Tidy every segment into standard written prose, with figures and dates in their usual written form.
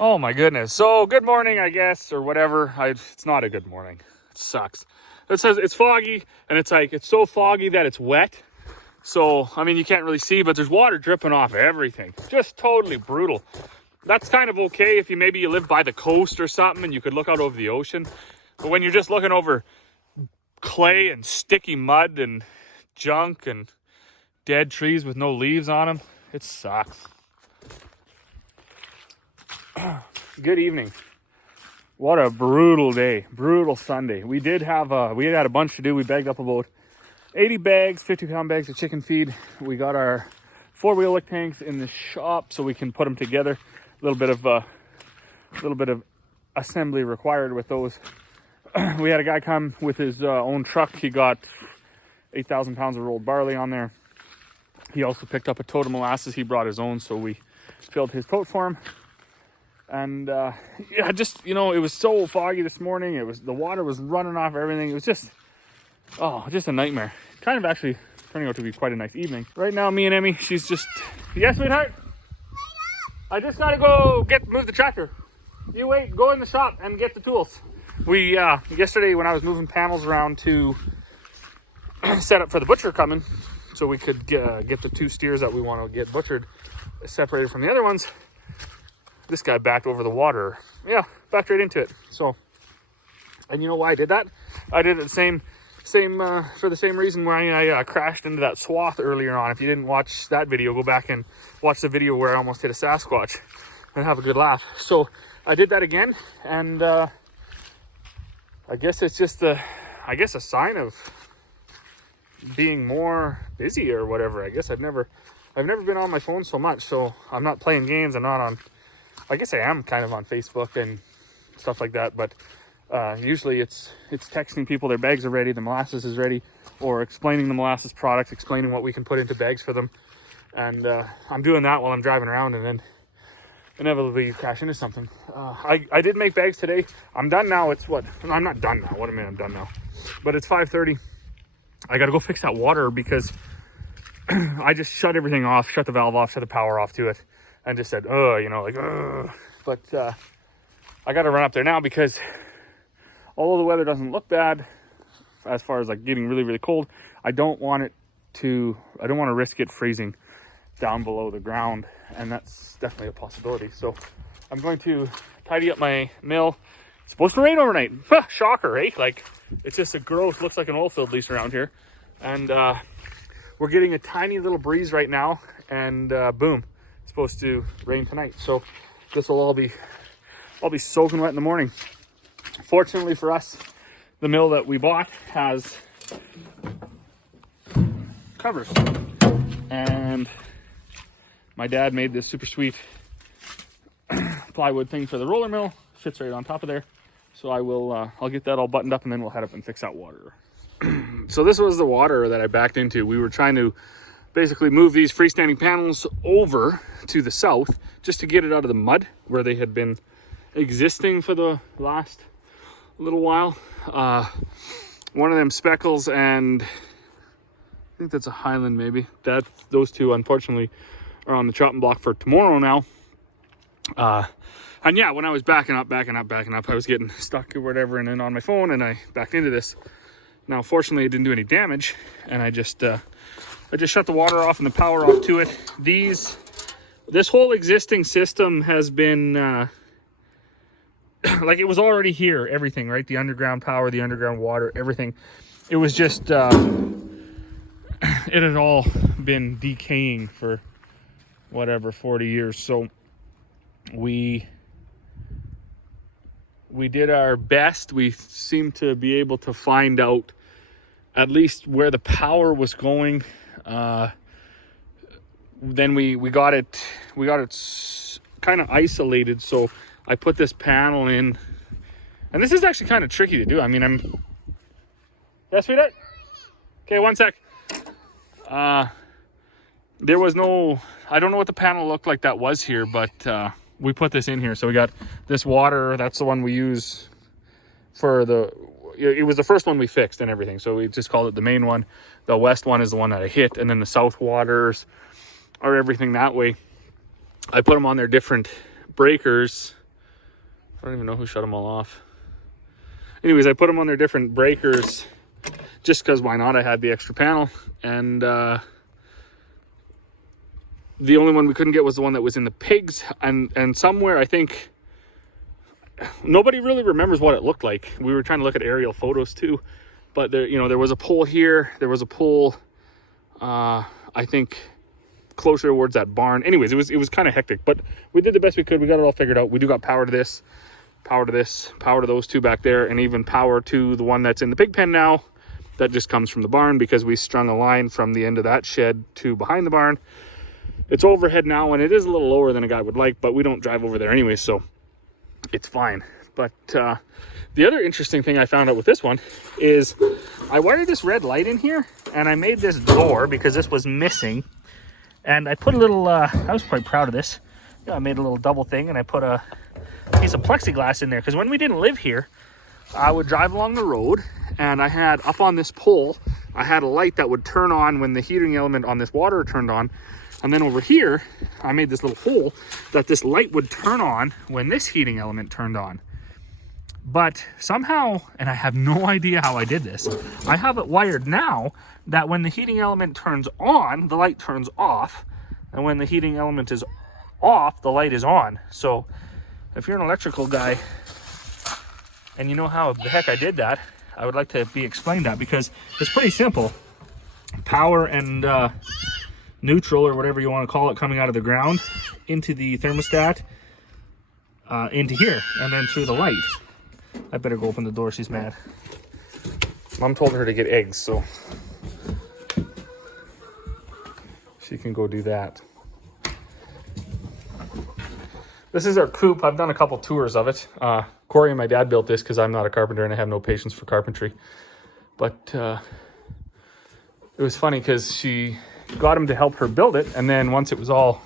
Oh my goodness. So good morning, I guess, or whatever. It's not a good morning. It sucks. It says it's foggy, and it's like, it's so foggy that it's wet. So, I mean, you can't really see, but there's water dripping off everything. Just totally brutal. That's kind of okay if maybe you live by the coast or something and you could look out over the ocean. But when you're just looking over clay and sticky mud and junk and dead trees with no leaves on them, it sucks. Good evening. What a brutal day, brutal Sunday. We had a bunch to do. We bagged up about 80 bags, 50-pound bags of chicken feed. We got our 4-wheel lick tanks in the shop so we can put them together. A little bit of assembly required with those. We had a guy come with his own truck. He got 8,000 pounds of rolled barley on there. He also picked up a tote of molasses. He brought his own, so we filled his tote for him. And yeah, just, it was so foggy this morning. The water was running off everything. It was just a nightmare. Kind of actually turning out to be quite a nice evening. Right now, me and Emmy, she's just, yes, sweetheart? I just gotta go move the tractor. You wait, go in the shop and get the tools. We, yesterday when I was moving panels around to set up for the butcher coming, so we could get the 2 steers that we want to get butchered separated from the other ones, this guy backed over the water. Yeah, backed right into it. So, and you know why I did that? I did it for the same reason why I crashed into that swath earlier on. If you didn't watch that video, go back and watch the video where I almost hit a Sasquatch and have a good laugh. So I did that again, and I guess it's just a sign of being more busy or whatever. I guess I've never been on my phone so much, so I'm not playing games. I'm not on, I guess I am kind of on Facebook and stuff like that, but usually it's texting people their bags are ready, the molasses is ready, or explaining the molasses products, explaining what we can put into bags for them. And I'm doing that while I'm driving around, and then inevitably you crash into something. I did make bags today. I'm done now. I'm not done now. What do I mean I'm done now? But it's 5:30. I got to go fix that water because I just shut everything off, shut the valve off, shut the power off to it, and just said, But I got to run up there now because although the weather doesn't look bad as far as like getting really, really cold, I don't want to risk it freezing down below the ground, and that's definitely a possibility. So I'm going to tidy up my mill. It's supposed to rain overnight. Shocker, eh? Like, it's just looks like an oil field lease around here. And we're getting a tiny little breeze right now, and boom, it's supposed to rain tonight. So this will all be soaking wet in the morning. Fortunately for us, the mill that we bought has covers, and my dad made this super sweet plywood thing for the roller mill. Fits right on top of there. So I'll get that all buttoned up, and then we'll head up and fix that water. So this was the water that I backed into. We were trying to basically move these freestanding panels over to the south just to get it out of the mud where they had been existing for the last little while. One of them Speckles, and I think that's a Highland maybe. Those two unfortunately are on the chopping block for tomorrow now. And yeah, when I was backing up, I was getting stuck or whatever, and then on my phone, and I backed into this. Now, fortunately, it didn't do any damage, and I just shut the water off and the power off to it. This whole existing system has been like, it was already here, everything, right? The underground power, the underground water, everything. It was just it had all been decaying for whatever 40 years. So we did our best. We seemed to be able to find out at least where the power was going. Then we got it kind of isolated. So I put this panel in, and this is actually kind of tricky to do. I mean, yes, sweetheart? Okay, one sec. There was no, I don't know what the panel looked like that was here, but we put this in here. So we got this water. That's the one we use for it was the first one we fixed and everything. So we just called it the main one. The west one is the one that I hit. And then the south waters are everything that way. I put them on their different breakers I don't even know who shut them all off. Anyways, I put them on their different breakers just because why not? I had the extra panel, and the only one we couldn't get was the one that was in the pigs, and somewhere, I think, nobody really remembers what it looked like. We were trying to look at aerial photos too, but there, you know, there was a pole here, there was a pole, I think, closer towards that barn. Anyways, it was kind of hectic, but we did the best we could. We got it all figured out. We do got power to this, power to this, power to those two back there, and even power to the one that's in the pig pen now. That just comes from the barn because we strung a line from the end of that shed to behind the barn. It's overhead now, and it is a little lower than a guy would like, but we don't drive over there anyway, so it's fine. But the other interesting thing I found out with this one is I wired this red light in here, and I made this door because this was missing. And I put a little, I was quite proud of this. Yeah, I made a little double thing, and I put a piece of plexiglass in there because when we didn't live here, I would drive along the road, and I had up on this pole, I had a light that would turn on when the heating element on this water turned on. And then over here, I made this little hole that this light would turn on when this heating element turned on. But somehow, and I have no idea how I did this, I have it wired now that when the heating element turns on, the light turns off. And when the heating element is off, the light is on. So if you're an electrical guy and you know how the heck I did that, I would like to be explained that, because it's pretty simple. Power and neutral, or whatever you want to call it, coming out of the ground into the thermostat, into here, and then through the light. I better go open the door, she's mad. Mom told her to get eggs, so she can go do that. This is our coop. I've done a couple tours of it. Corey and my dad built this because I'm not a carpenter and I have no patience for carpentry. But it was funny because she got him to help her build it, and then once it was all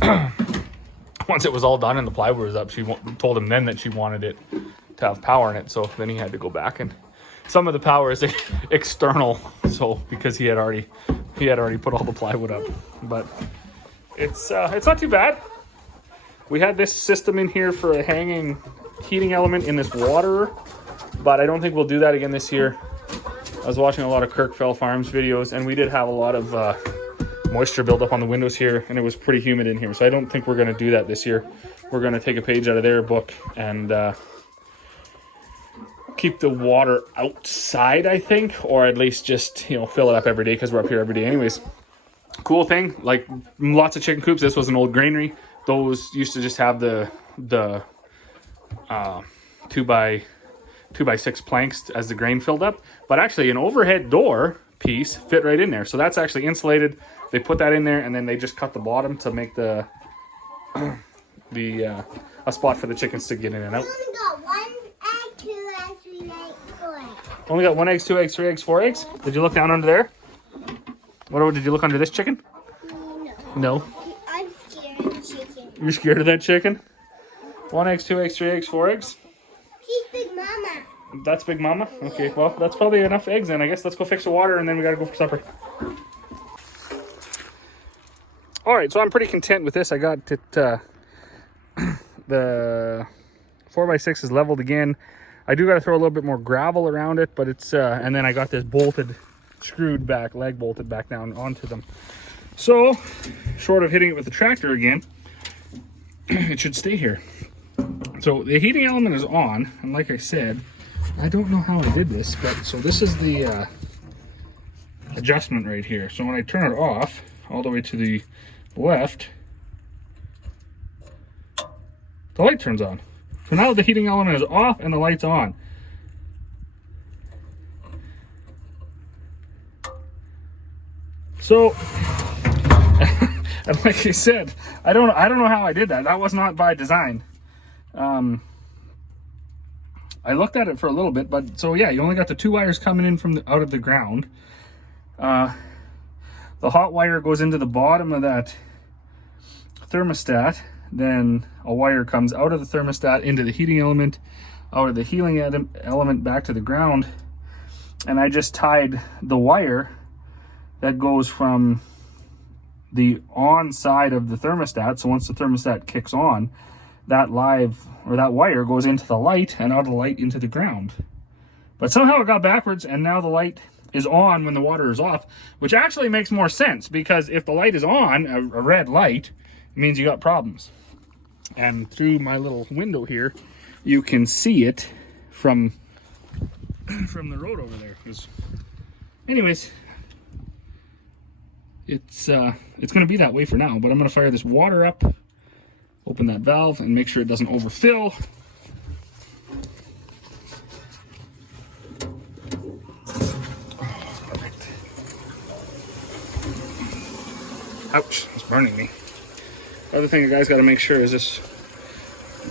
done and the plywood was up, she told him then that she wanted it to have power in it. So then he had to go back, and some of the power is external, so because he had already put all the plywood up. But it's not too bad. We had this system in here for a hanging heating element in this water, but I don't think we'll do that again this year. I was watching a lot of Kirkfell Farms videos, and we did have a lot of moisture buildup on the windows here, and it was pretty humid in here. So I don't think we're going to do that this year. We're going to take a page out of their book and keep the water outside, I think, or at least just, fill it up every day because we're up here every day anyways. Cool thing, like lots of chicken coops. This was an old granary. Those used to just have the 2x6 planks as the grain filled up, but actually an overhead door piece fit right in there. So that's actually insulated. They put that in there, and then they just cut the bottom to make a spot for the chickens to get in and out. Only got 1 egg, 2 eggs, 3 eggs, 4 eggs. Did you look down under there? What did you look under this chicken? No. I'm scared of chicken. You're scared of that chicken? 1 egg, 2 eggs, 3 eggs, 4 eggs. She's Big Mama. That's Big Mama? Okay, well, that's probably enough eggs then, I guess. Let's go fix the water, and then we gotta go for supper. Alright, so I'm pretty content with this. I got it, the 4x6 is leveled again. I do gotta throw a little bit more gravel around it, but it's, and then I got this screwed back, leg bolted back down onto them. So, short of hitting it with the tractor again, it should stay here. So the heating element is on, and like I said, I don't know how I did this, but so this is the adjustment right here. So when I turn it off all the way to the left, the light turns on. So now the heating element is off and the light's on. So, and like I said, I don't know how I did that. That was not by design. I looked at it for a little bit, but so yeah, you only got the 2 wires coming in from out of the ground. The hot wire goes into the bottom of that thermostat. Then a wire comes out of the thermostat into the heating element, out of the heating element back to the ground. And I just tied the wire that goes from the on side of the thermostat. So once the thermostat kicks on, that wire goes into the light and out of the light into the ground. But somehow it got backwards, and now the light is on when the water is off, which actually makes more sense, because if the light is on, a red light, it means you got problems. And through my little window here, you can see it from the road over there. Anyways, it's going to be that way for now, but I'm going to fire this water up, open that valve, and make sure it doesn't overfill. Ouch, it's burning me. The other thing you guys got to make sure is this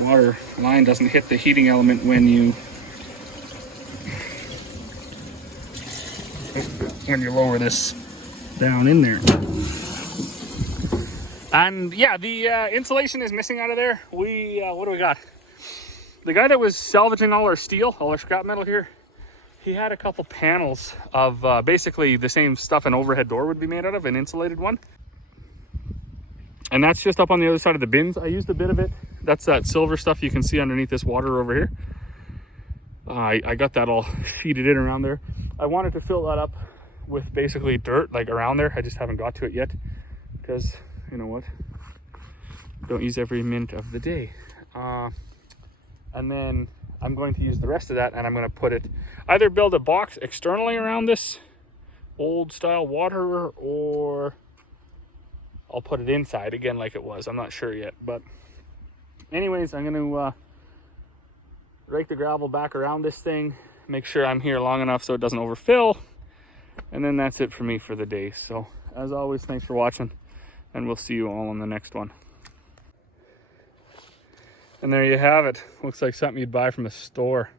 water line doesn't hit the heating element when you lower this down in there. And yeah, the insulation is missing out of there. What do we got? The guy that was salvaging all our steel, all our scrap metal here, he had a couple panels of basically the same stuff an overhead door would be made out of, an insulated one. And that's just up on the other side of the bins. I used a bit of it. That's that silver stuff you can see underneath this water over here. I got that all sheeted in around there. I wanted to fill that up with basically dirt, like around there. I just haven't got to it yet, because you know what? Don't use every minute of the day. And then I'm going to use the rest of that, and I'm going to put it, either build a box externally around this old style water, or I'll put it inside again like it was. I'm not sure yet, but anyways, I'm going to rake the gravel back around this thing, make sure I'm here long enough so it doesn't overfill, and then that's it for me for the day. So as always, thanks for watching, and we'll see you all on the next one. And there you have it. Looks like something you'd buy from a store.